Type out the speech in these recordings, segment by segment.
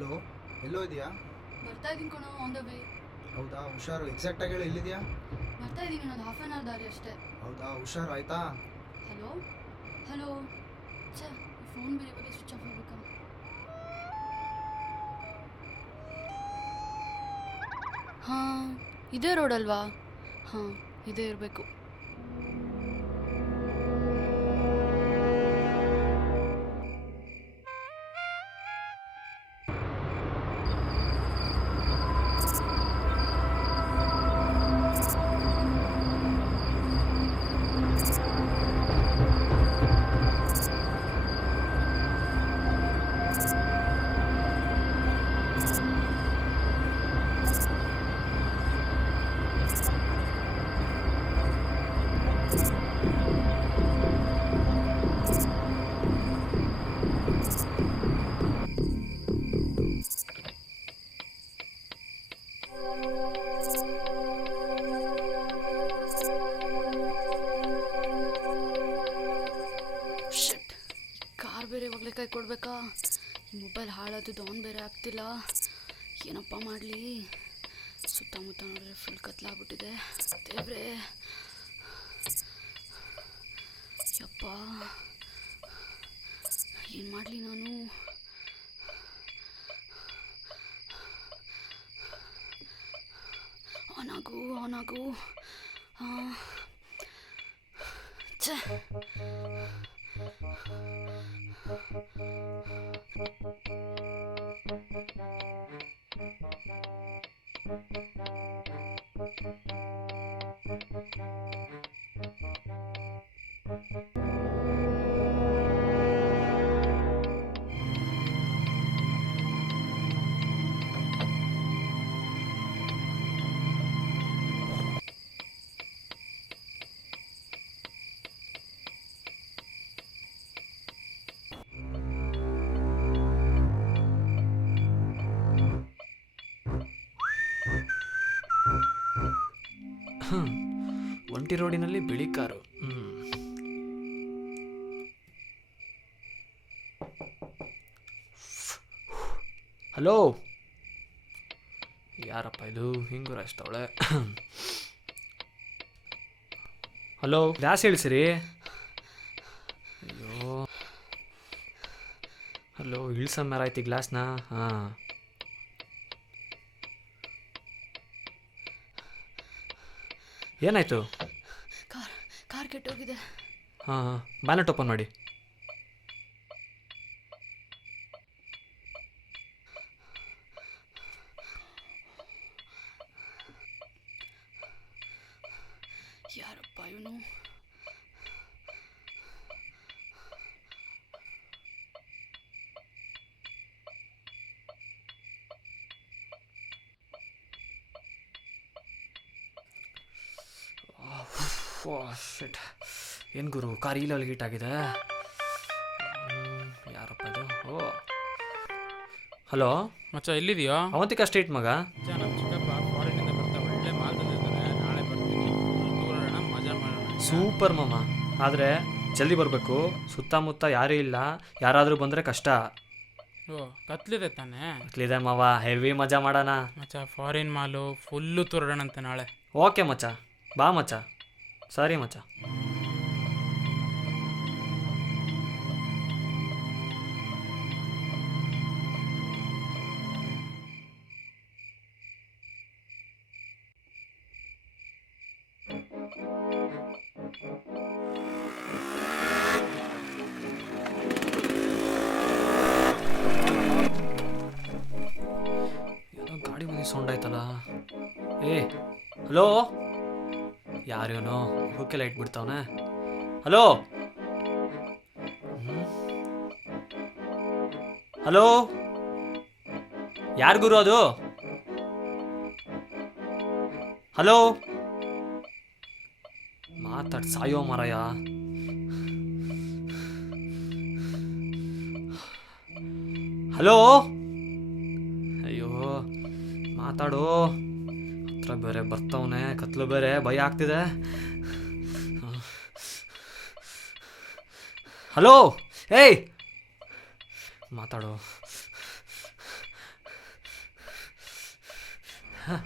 Hello, ಎಲ್ಲೋ ಇದೆಯಾ? ಬರ್ತಾ ಇದ್ದೀನಿ ಕಣೋ, ಆನ್ ದ ವೇ. ಹೌದಾ, ಹುಷಾರು. ಎಕ್ಸಾಕ್ಟಾಗಿ ಹೇಳಿ, ಎಲ್ಲಿದೆಯಾ? ಬರ್ತಾ ಇದ್ದೀನಿ, ಇನ್ನೊಂದು ಹಾಫ್ ಆನ್ ಅವರ್ ದಾರಿ ಅಷ್ಟೇ. ಹೌದಾ, ಹುಷಾರು. ಆಯ್ತಾ? ಹಲೋ ಹಲೋ, ಛೇ, ಫೋನ್ ಬೇರೆ ಬಗ್ಗೆ ಸ್ವಿಚ್ ಆಫ್ ಆಗ್ಬೇಕಾ? ಹಾಂ, ಇದೇ ರೋಡ್ ಅಲ್ವಾ? ಹಾಂ, ಇದೇ ಇರಬೇಕು. ಶಿಟ್, ಕಾರ್ ಬೇರೆ ಇವಾಗಲೇ ಕೈ ಕೊಡ್ಬೇಕಾ? ಮೊಬೈಲ್ ಹಾಳಾದದ್ದು ಆನ್ ಬೇರೆ ಆಗ್ತಿಲ್ಲ. ಏನಪ್ಪ ಮಾಡಲಿ? ಸುತ್ತಮುತ್ತ ನೋಡಿದ್ರೆ ಫುಲ್ ಕತ್ಲಾಗ್ಬಿಟ್ಟಿದೆ. ದೇವ್ರೆ, ಯಪ್ಪ, ಏನು ಮಾಡಲಿ ನಾನು? ಆನ್ ಆಗು. ಛೇ, ಒಂಟಿ ರೋಡಿನಲ್ಲಿ ಬಿಳಿ ಕಾರು. ಹಲೋ, ಯಾರಪ್ಪ ಇದು ಹಿಂಗೂ ರಾಯಿಸ್ತವಳೆ? Hello, glass ಇಳಿಸಿರಿ. ಅಯ್ಯೋ, ಹಲೋ, ಇಳ್ಸಮ್ಮಾರ ಆಯ್ತು ಗ್ಲಾಸ್ನ. ಹಾಂ, ಏನಾಯ್ತು? ಕಾರ್ ಕೆಟ್ಟೋಗಿದೆ. ಹಾಂ, ಬ್ಯಾನೆಟ್ ಓಪನ್ ಮಾಡಿ. ಯಾರಪ್ಪ ಇವನು? ಶಿಟ್, ಏನು ಗುರು, ಕಾರ್ ಈ ಲೆವೆಲ್ ಗೀಟ್ ಆಗಿದೆ. ಯಾರಪ್ಪ ಇದು? ಓ, ಹಲೋ ಮಚ್ಚ, ಎಲ್ಲಿದೆಯೋ? ಅವಂತಿಕಾ ಸ್ಟ್ರೀಟ್ ಮಗ. ಮಚ್ಚ, ನಮ್ಮ ಚಿಕ್ಕಪ್ಪ ಫಾರಿನಿಂದ ಬರ್ತಾ ಒಳ್ಳೆ ಮಾಲ್ ತಂದಿದ್ದಾನೆ. ನಾಳೆ ಬರ್ತೀನಿ, ತೋರೋಣ, ಮಜಾ ಮಾಡೋಣ. ಸೂಪರ್ ಮಾಮ, ಆದರೆ ಜಲ್ದಿ ಬರಬೇಕು. ಸುತ್ತಮುತ್ತ ಯಾರೂ ಇಲ್ಲ, ಯಾರಾದರೂ ಬಂದರೆ ಕಷ್ಟ. ಓ, ಕತ್ಲಿದೆ ತಾನೇ? ಇಲ್ಲಿದೆ ಮಾವ, ಹೆವಿ ಮಜಾ ಮಾಡೋಣ. ಮಚ್ಚ, ಫಾರಿನ್ ಮಾಲು ಫುಲ್ಲು ತೋರೋಣಂತೆ ನಾಳೆ. ಓಕೆ ಮಚ್ಚ, ಬಾ ಮಚ್ಚ. ಸರಿ ಮಚ್ಚ. ಏನೋ ಗಾಡಿ ಬಂದು ಸೌಂಡ್ ಆಯ್ತಲ್ಲ. ಹಲೋ, ಯಾರೇನೋ ಹುಕ್ಕೆಲ್ಲ ಇಟ್ಬಿಡ್ತಾವನೆ. ಹಲೋ, ಹಲೋ, ಯಾರು ಗುರು ಅದು? ಹಲೋ, ಮಾತಾಡ್ ಸಾಯೋ ಮಾರಾಯ. ಹಲೋ, ಅಯ್ಯೋ ಮಾತಾಡು. ಹತ್ರ ಬೇರೆ ಬರ್ತಾವನೆ, ಕತ್ಲು ಬೇರೆ, ಭಯ ಆಗ್ತಿದೆ. ಹಲೋ, ಏಯ್ ಮಾತಾಡು. Hello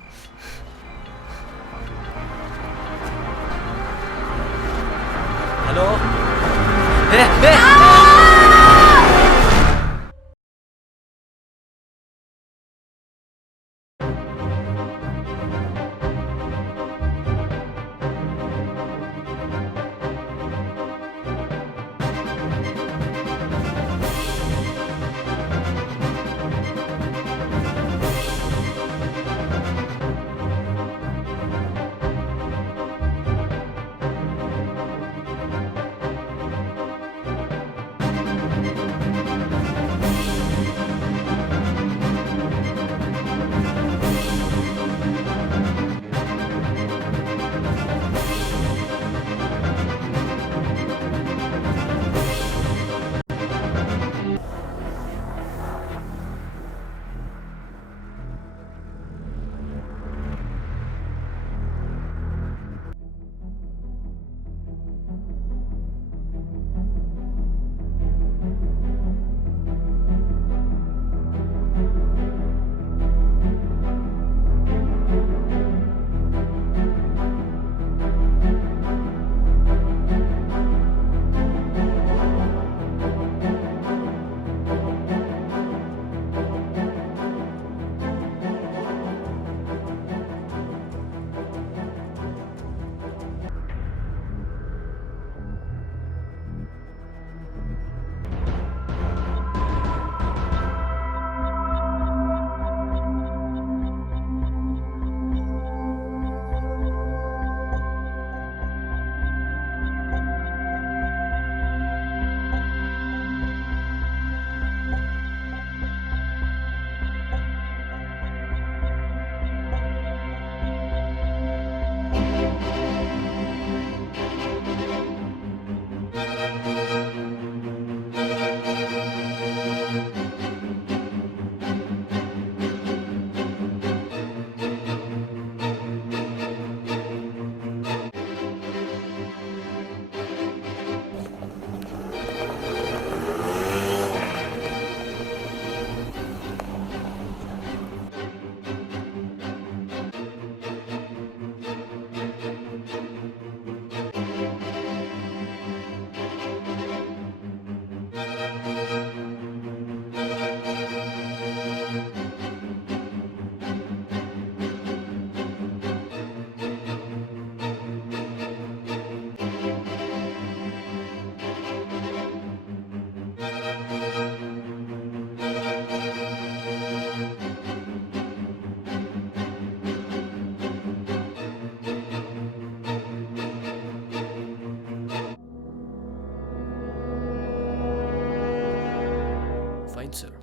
fine sir,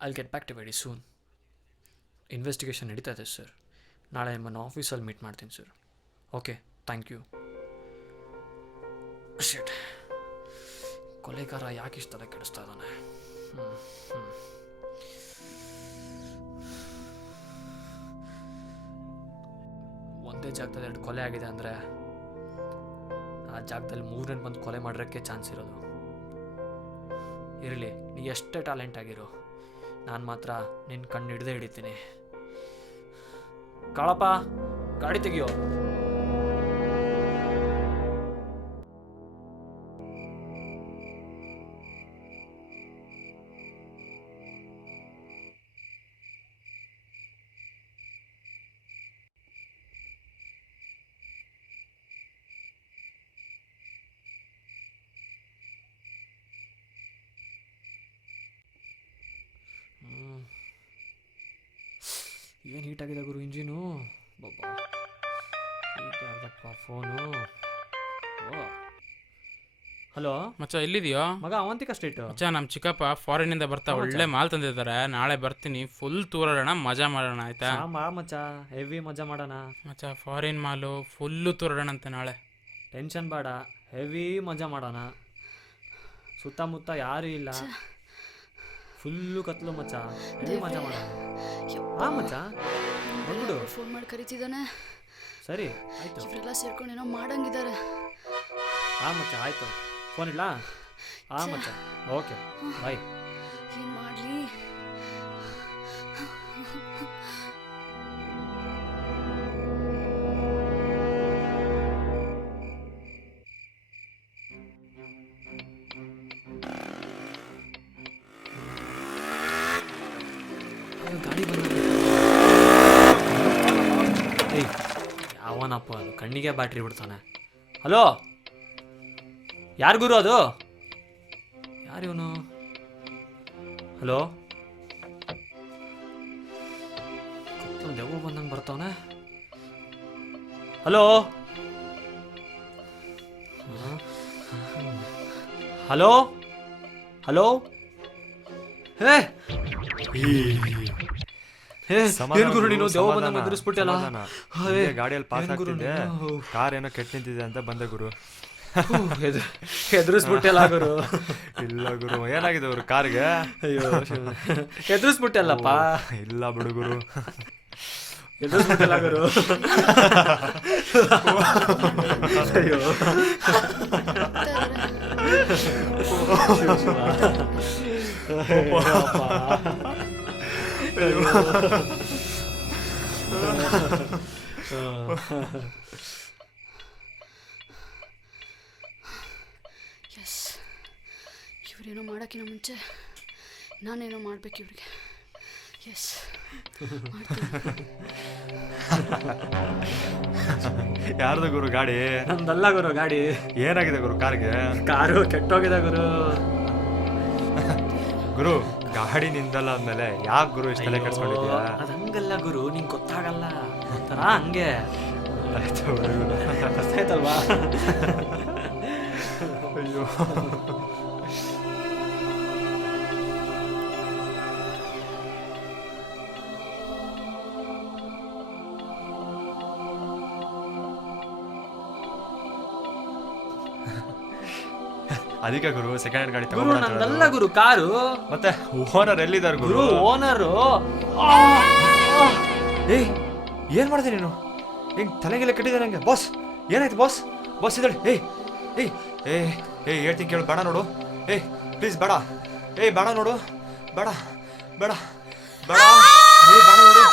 I'll get back to very soon. Investigation ನಡೀತಾ ಇದೆ ಸರ್. ನಾಳೆ ನಿಮ್ಮನ್ನು ಆಫೀಸಲ್ಲಿ ಮೀಟ್ ಮಾಡ್ತೀನಿ sir. Okay, thank you. Shit, ಕೊಲೆಗಾರ ಯಾಕೆ ಇಷ್ಟ ತಲೆ ಕೆಡಿಸ್ತಾ ಇದ್ದಾನೆ? ಒಂದೇ ಜಾಗದಲ್ಲಿ 2 ಕೊಲೆ ಆಗಿದೆ ಅಂದರೆ ಆ ಜಾಗದಲ್ಲಿ 3 ಬಂದು ಕೊಲೆ ಮಾಡೋಕ್ಕೆ ಚಾನ್ಸ್ ಇರೋದು. ಇರಲಿ, ನೀ ಎಷ್ಟೇ ಟ್ಯಾಲೆಂಟ್ ಆಗಿರೋ, ನಾನು ಮಾತ್ರ ನಿನ್ನ ಕಣ್ಣು ಹಿಡ್ದೇ ಹಿಡಿತೀನಿ. ಕಾಳಪ್ಪ, ಗಾಡಿ ತೆಗಿಯೋ. ಏನು ಹೀಟಾಗಿದೆ ಗುರು ಇಂಜಿನು. ಬಾಬಾ, ಈಗ ಯಾರ್ದಪ್ಪ ಫೋನು? ಓ, ಹಲೋ ಮಚ್ಚ, ಎಲ್ಲಿದೆಯೋ? ಮಗ, ಅವಂತಿಕಾ ಸ್ಟ್ರೀಟ್. ಮಚ್ಚ, ನಮ್ಮ ಚಿಕ್ಕಪ್ಪ ಫಾರಿನಿಂದ ಬರ್ತಾ ಒಳ್ಳೆ ಮಾಲ್ ತಂದಿದ್ದಾರೆ. ನಾಳೆ ಬರ್ತೀನಿ, ಫುಲ್ ತೂರೋಣ, ಮಜಾ ಮಾಡೋಣ, ಆಯ್ತಾ? ಮಚ್ಚ, ಹೆವಿ ಮಜಾ ಮಾಡೋಣ. ಮಚ್ಚ, ಫಾರಿನ್ ಮಾಲು ಫುಲ್ಲು ತೂರೋಣ ಅಂತ ನಾಳೆ. ಟೆನ್ಷನ್ ಬೇಡ, ಹೆವಿ ಮಜಾ ಮಾಡೋಣ. ಸುತ್ತಮುತ್ತ ಯಾರೂ ಇಲ್ಲ, ಫುಲ್ಲು ಕತ್ಲು ಮಚ್ಚ. ಹೆವಿ ಮಜಾ ಮಾಡೋಣ. ಮಚ್ಚ, ಬಂದ್ಬಿಡು. ಫೋನ್ ಮಾಡಿ ಕರಿತಿದ್ದಾನೆ. ಸರಿ, ಆಯ್ತು. ಇವರೆಲ್ಲ ಸೇರ್ಕೊಂಡು ಏನೋ ಮಾಡಂಗಿದ್ದಾರೆ. ಮಚ್ಚ, ಆಯ್ತು. ಫೋನ್ ಇಲ್ಲ? ಮಚ್ಚ, ಓಕೆ, ಬಾಯ್. ಏನು ಮಾಡಲಿ? ಗಾಡಿ ಬಂದ ಏಯ್ ಯಾವನಪ್ಪ ಅದು ಕಣ್ಣಿಗೆ ಬ್ಯಾಟ್ರಿ ಬಿಡ್ತಾನೆ. ಹಲೋ, ಯಾರು ಗುರು ಅದು? ಯಾರು ಇವನು? ಹಲೋ, ದೆವ್ವ ಬಂದಂಗೆ ಬರ್ತಾವನೆ. ಹಲೋ ಹಲೋ ಹಲೋ, ಹೇ ಏನ್ ಗುರು ನೀನು ದೆವ್ವ ಬಂದಂಗೆ ಎದುರಿಸ್ಬಿಟ್ಟಲ್ಲ? ಗಾಡಿಯಲ್ಲಿ ಪಾಸ್ ಆಗ್ತಿದ್ದೆ, ಕಾರ್ ಏನೋ ಕೆಟ್ಟ ನಿಂತಿದೆ ಅಂತ ಬಂದೆ ಗುರು. ಎದುರಿಸ್ಬಿಟ್ಟಲ್ಲ ಗುರು. ಇಲ್ಲ ಗುರು, ಏನಾಗಿದೆ ಗುರು ಕಾರ್ಗೆ? ಅಯ್ಯೋ ಎದುರಿಸ್ಬಿಟ್ಟಲ್ಲಪ್ಪ. ಇಲ್ಲ ಬಿಡು ಗುರು, ಎದುರಿಸ್ಬಿಟ್ಟಲ್ಲ ಗುರು. ಅಯ್ಯೋ ಎಸ್, ಇವ್ರೇನೋ ಮಾಡೋಕ್ಕಿಂತ ಮುಂಚೆ ನಾನೇನೋ ಮಾಡ್ಬೇಕು ಇವ್ರಿಗೆ. ಎಸ್, ಯಾರ್ದು ಗುರು ಗಾಡಿ? ನಮ್ದಲ್ಲ ಗುರು ಗಾಡಿ. ಏನಾಗಿದೆ ಗುರು ಕಾರ್ಗೆ? ಕಾರು ಕೆಟ್ಟೋಗಿದೆ ಗುರು. ಗುರು ಗಾಡಿ ನಿಂದಲ್ಲ ಅಂದ್ಮೇಲೆ ಯಾಕೆ ಗುರು ಇಷ್ಟೆಲ್ಲ ಕೆಡ್ಸ್ಕೊಂಡಿದ್ಯಾ? ಅದು ಹಂಗಲ್ಲ ಗುರು, ನಿಂಗೆ ಗೊತ್ತಾಗಲ್ಲ ಒಂಥರ ಹಂಗೆ. ಗೊತ್ತಾಯ್ತಲ್ವಾ? ಅಯ್ಯೋ ಅದಕ್ಕೆ ಗುರು ಸೆಕೆಂಡ್ ಹ್ಯಾಂಡ್ ಗಾಡಿ ಗುರು ತಗೊಂಡು ನಂದಲ್ಲ ಗುರು ಕಾರು. ಮತ್ತೆ ಓನರ್ ಎಲ್ಲಿದ್ದಾರೆ ಗುರು? ಗುರು ಓನರು. ಏಯ್ ಏನ್ ಮಾಡಿದೆ ನೀನು? ಹಿಂಗ್ ತಲೆಗೆಲ್ಲ ಕಟ್ಟಿದೆ ನಂಗೆ. ಬಾಸ್ ಏನಾಯ್ತು ಬಾಸ್? ಬಾಸ್ ಇದ್ದಾಳೆ. ಏಯ್ ಏಯ್ ಏಯ್ ಏಯ್ ಹೇಳ್ತೀನಿ ಕೇಳು, ಬೇಡ ನೋಡು. ಏಯ್ ಪ್ಲೀಸ್ ಬೇಡ. ಏಯ್ ಬೇಡ ನೋಡು, ಬೇಡ ಬೇಡ ಬೇಡ. ಏಯ್ ಬೇಡ ನೋಡು.